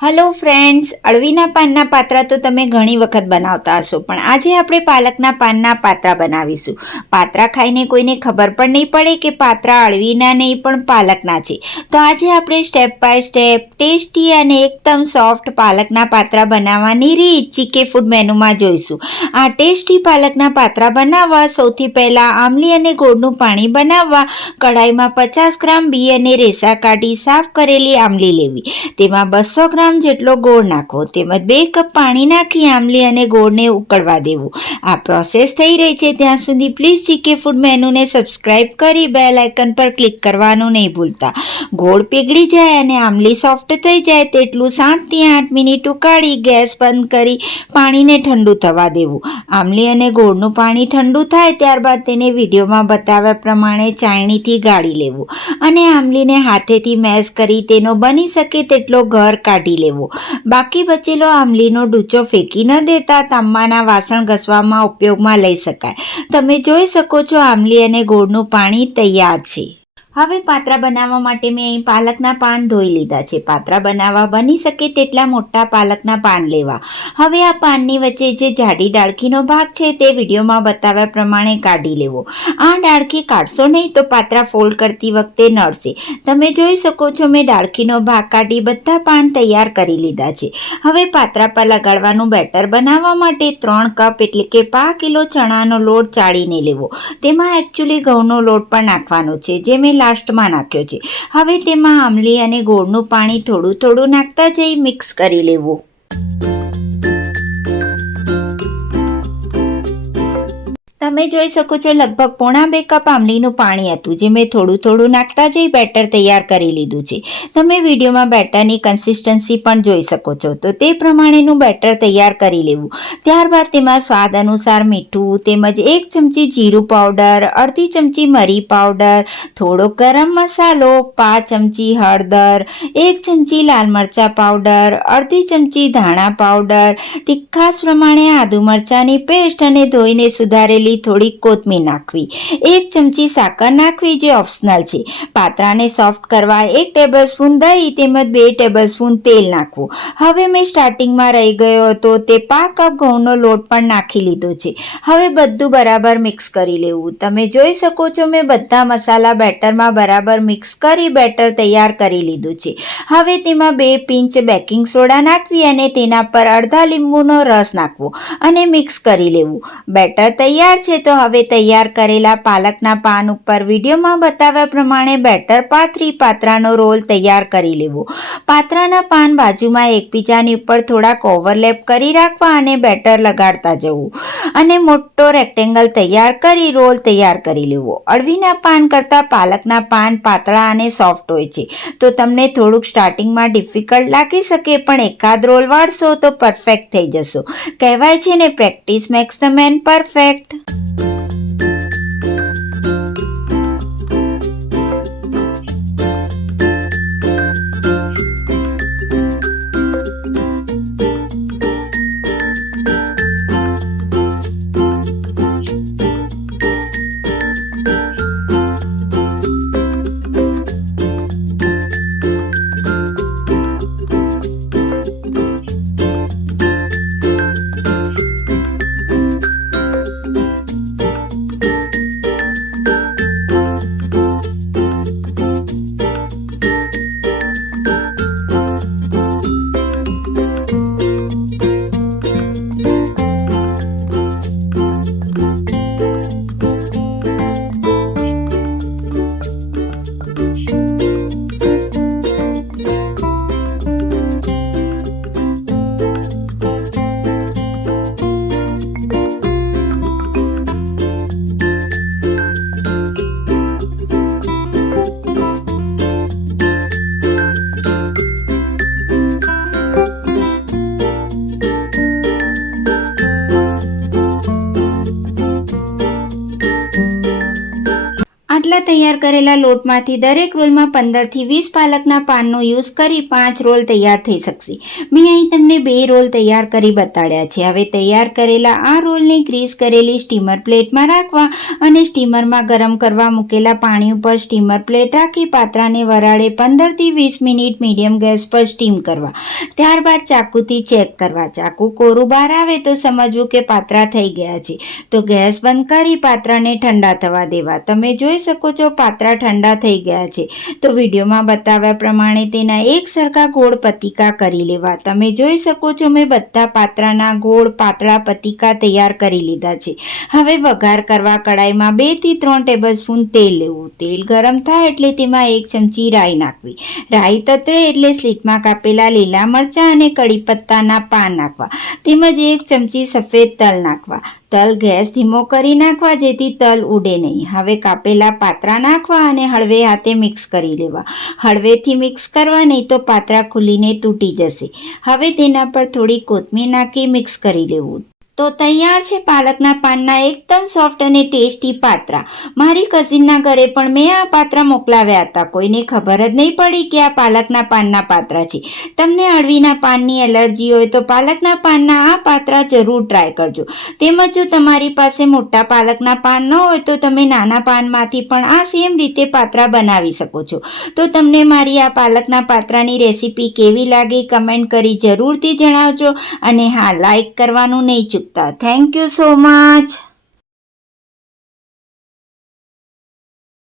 Hello friends, અળવીના પાનના પાત્રા તો તમે ઘણી વખત બનાવતા હશો, પણ આજે આપણે પાલકના પાનના પાત્રા બનાવીશું. પાત્રા ખાઈને કોઈને ખબર પણ નહીં પડે કે પાત્રા અળવીના નહીં પણ પાલકના છે. તો આજે આપણે સ્ટેપ બાય સ્ટેપ ટેસ્ટી અને એકદમ સોફ્ટ પાલકના પાત્રા બનાવવાની રીત ચીકે ફૂડ મેનુમાં જોઈશું. આ ટેસ્ટી પાલકના પાત્રા બનાવવા સૌથી પહેલાં આમલી અને ગોળનું પાણી બનાવવા કઢાઈમાં 50 ગ્રામ બી અને રેસા કાઢી સાફ કરેલી આમલી લેવી. તેમાં 200 ગ્રામ જેટલો ગોળ નાખવો તેમજ 2 કપ પાણી નાખી આમલી અને ગોળને ઉકળવા દેવું. આ પ્રોસેસ થઈ રહી છે ત્યાં સુધી પ્લીઝ ચીકે ફૂડ મેનુને સબસ્ક્રાઇબ કરી બેલ આઇકન પર ક્લિક કરવાનું નહીં ભૂલતા. ગોળ પીગળી જાય અને આમલી સોફ્ટ થઈ જાય તેટલું 7 થી 8 મિનિટ ઉકાળી ગેસ બંધ કરી પાણીને ઠંડુ થવા દેવું. આમલી અને ગોળનું પાણી ઠંડુ થાય ત્યારબાદ તેને વિડીયોમાં બતાવ્યા પ્રમાણે ચાયણીથી ગાળી લેવું અને આમલીને હાથેથી મેશ કરી તેનો બની શકે તેટલો ઘર કાઢી લેવો. બાકી બચેલો આમલીનો ડૂચો ફેંકી ન દેતા તાંબાના વાસણ ઘસવામાં ઉપયોગમાં લઈ શકાય. તમે જોઈ શકો છો આમલી અને ગોળનું પાણી તૈયાર છે. હવે પાત્રા બનાવવા માટે મેં અહીં પાલકના પાન ધોઈ લીધા છે. પાત્રા બનાવવા બની શકે તેટલા મોટા પાલકના પાન લેવા. હવે આ પાનની વચ્ચે જે જાડી ડાળખીનો ભાગ છે તે વિડીયોમાં બતાવ્યા પ્રમાણે કાઢી લેવો. આ ડાળખી કાઢશો નહીં તો પાત્રા ફોલ્ડ કરતી વખતે નડશે. તમે જોઈ શકો છો મેં ડાળખીનો ભાગ કાઢી બધા પાન તૈયાર કરી લીધા છે. હવે પાત્રા પર લગાડવાનું બેટર બનાવવા માટે 3 કપ એટલે કે 5 કિલો ચણાનો લોટ ચાળીને લેવો. તેમાં એકચ્યુઅલી ઘઉંનો લોટ પણ નાખવાનો છે જે મેં લાસ્ટમાં નાખ્યો છે. હવે તેમાં આમલી અને ગોળનું પાણી થોડું થોડું નાખતા જઈ મિક્સ કરી લેવું. તમે જોઈ શકો છો લગભગ પોણા 2 કપ આમલીનું પાણી હતું જે મેં થોડું થોડું નાખતા જઈ બેટર તૈયાર કરી લીધું છે. તમે વિડીયોમાં બેટરની કન્સિસ્ટન્સી પણ જોઈ શકો છો તો તે પ્રમાણેનું બેટર તૈયાર કરી લેવું. ત્યારબાદ તેમાં સ્વાદ અનુસાર મીઠું તેમજ 1 ચમચી જીરું પાવડર, અડધી ચમચી મરી પાવડર, થોડો ગરમ મસાલો, 5 ચમચી હળદર, 1 ચમચી લાલ મરચાં પાવડર, અડધી ચમચી ધાણા પાવડર, તીખાસ પ્રમાણે આદુ મરચાંની પેસ્ટ અને ધોઈને સુધારેલી થોડી કોથમીર નાખવી. 1 ચમચી સાકર નાખવી જે ઓપ્શનલ છે. પાત્રાને સોફ્ટ કરવા 1 ટેબલસ્પૂન દહીં તેમજ 2 ટેબલસ્પૂન તેલ નાખવું. હવે મેં સ્ટાર્ટિંગમાં રહી ગયો હતો તે 5 કપ ઘઉંનો લોટ પણ નાખી લીધો છે. હવે બધું બરાબર મિક્સ કરી લેવું. તમે જોઈ શકો છો મેં બધા મસાલા બેટરમાં બરાબર મિક્સ કરી બેટર તૈયાર કરી લીધું છે. હવે તેમાં 2 પિંચ બેકિંગ સોડા નાખવી અને તેના પર અડધા લીંબુનો રસ નાખવો અને મિક્સ કરી લેવું. બેટર તૈયાર છે તો હવે તૈયાર કરેલા પાલકના પાન ઉપર વિડીયોમાં બતાવ્યા પ્રમાણે બેટર પાથરી પાત્રાનો રોલ તૈયાર કરી લેવો. પાત્રાના પાન બાજુમાં એકબીજાની ઉપર થોડાક ઓવરલેપ કરી રાખવા અને બેટર લગાડતા જવું અને મોટો રેક્ટેંગલ તૈયાર કરી રોલ તૈયાર કરી લેવો. અળવીના પાન કરતાં પાલકના પાન પાતળા અને સોફ્ટ હોય છે તો તમને થોડુંક સ્ટાર્ટિંગમાં ડિફિકલ્ટ લાગી શકે પણ એકાદ રોલ વાળશો તો પરફેક્ટ થઈ જશો. કહેવાય છે ને practice max the main perfect. આટલા તૈયાર કરેલા લોટમાંથી દરેક રોલમાં 15થી 20 પાલકના પાનનો યુઝ કરી 5 રોલ તૈયાર થઈ શકશે. મેં અહીં તમને 2 રોલ તૈયાર કરી બતાડ્યા છે. હવે તૈયાર કરેલા આ રોલને ગ્રીસ કરેલી સ્ટીમર પ્લેટમાં રાખવા અને સ્ટીમરમાં ગરમ કરવા મૂકેલા પાણી ઉપર સ્ટીમર પ્લેટ રાખી પાત્રાને વરાળે 15થી 20 મિનિટ મીડિયમ ગેસ પર સ્ટીમ કરવા. ત્યારબાદ ચાકુથી ચેક કરવા. ચાકુ કોરું બહાર આવે તો સમજવું કે પાત્રા થઈ ગયા છે. તો ગેસ બંધ કરી પાત્રાને ઠંડા થવા દેવા. તમે જોઈ શકો છો પાત્રા ઠંડા થઈ ગયા છે. તો વિડીયોમાં બતાવ્યા પ્રમાણે તેના એક સરખા ગોળ પતીકા કરી લેવા. તમે જોઈ શકો છો મેં બધા પાત્રાના ગોળ પાતળા પતીકા તૈયાર કરી લીધા છે. હવે વઘાર કરવા કડાઈમાં 2 થી 3 ટેબલસ્પૂન તેલ લેવું. તેલ ગરમ થાય એટલે તેમાં 1 ચમચી રાઈ નાખવી. રાઈ તતરે એટલે સ્લીટમાં કાપેલા લીલા મરચાં અને કડી પત્તાના પાન નાખવા. તેમજ 1 ચમચી સફેદ તલ નાખવા. તલ ગેસ ધીમો કરી નાખવા જેથી તલ ઉડે નહીં. હવે કાપેલા પાત્રા નાખવા અને હળવે હાથે મિક્સ કરી લેવા. હળવેથી મિક્સ કરવા નહીં તો પાત્રા ખુલીને તૂટી જશે. હવે તેના પર થોડી કોથમીર નાખી મિક્સ કરી લેવું. તો તૈયાર છે પાલકના પાનના એકદમ સોફ્ટ અને ટેસ્ટી પાત્રા. મારી કઝિનના ઘરે પણ મેં આ પાત્રા મોકલાવ્યા હતા. કોઈને ખબર જ નહીં પડી કે આ પાલકના પાનના પાત્રા છે. તમને અળવીના પાનની એલર્જી હોય તો પાલકના પાનના આ પાત્રા જરૂર ટ્રાય કરજો. તેમજ જો તમારી પાસે મોટા પાલકના પાન ન હોય તો તમે નાના પાનમાંથી પણ આ સેમ રીતે પાત્રા બનાવી શકો છો. તો તમને મારી આ પાલકના પાત્રાની રેસીપી કેવી લાગી કમેન્ટ કરી જરૂરથી જણાવજો. અને હા, લાઈક કરવાનું નહીં ચૂકતા. Thank you so much.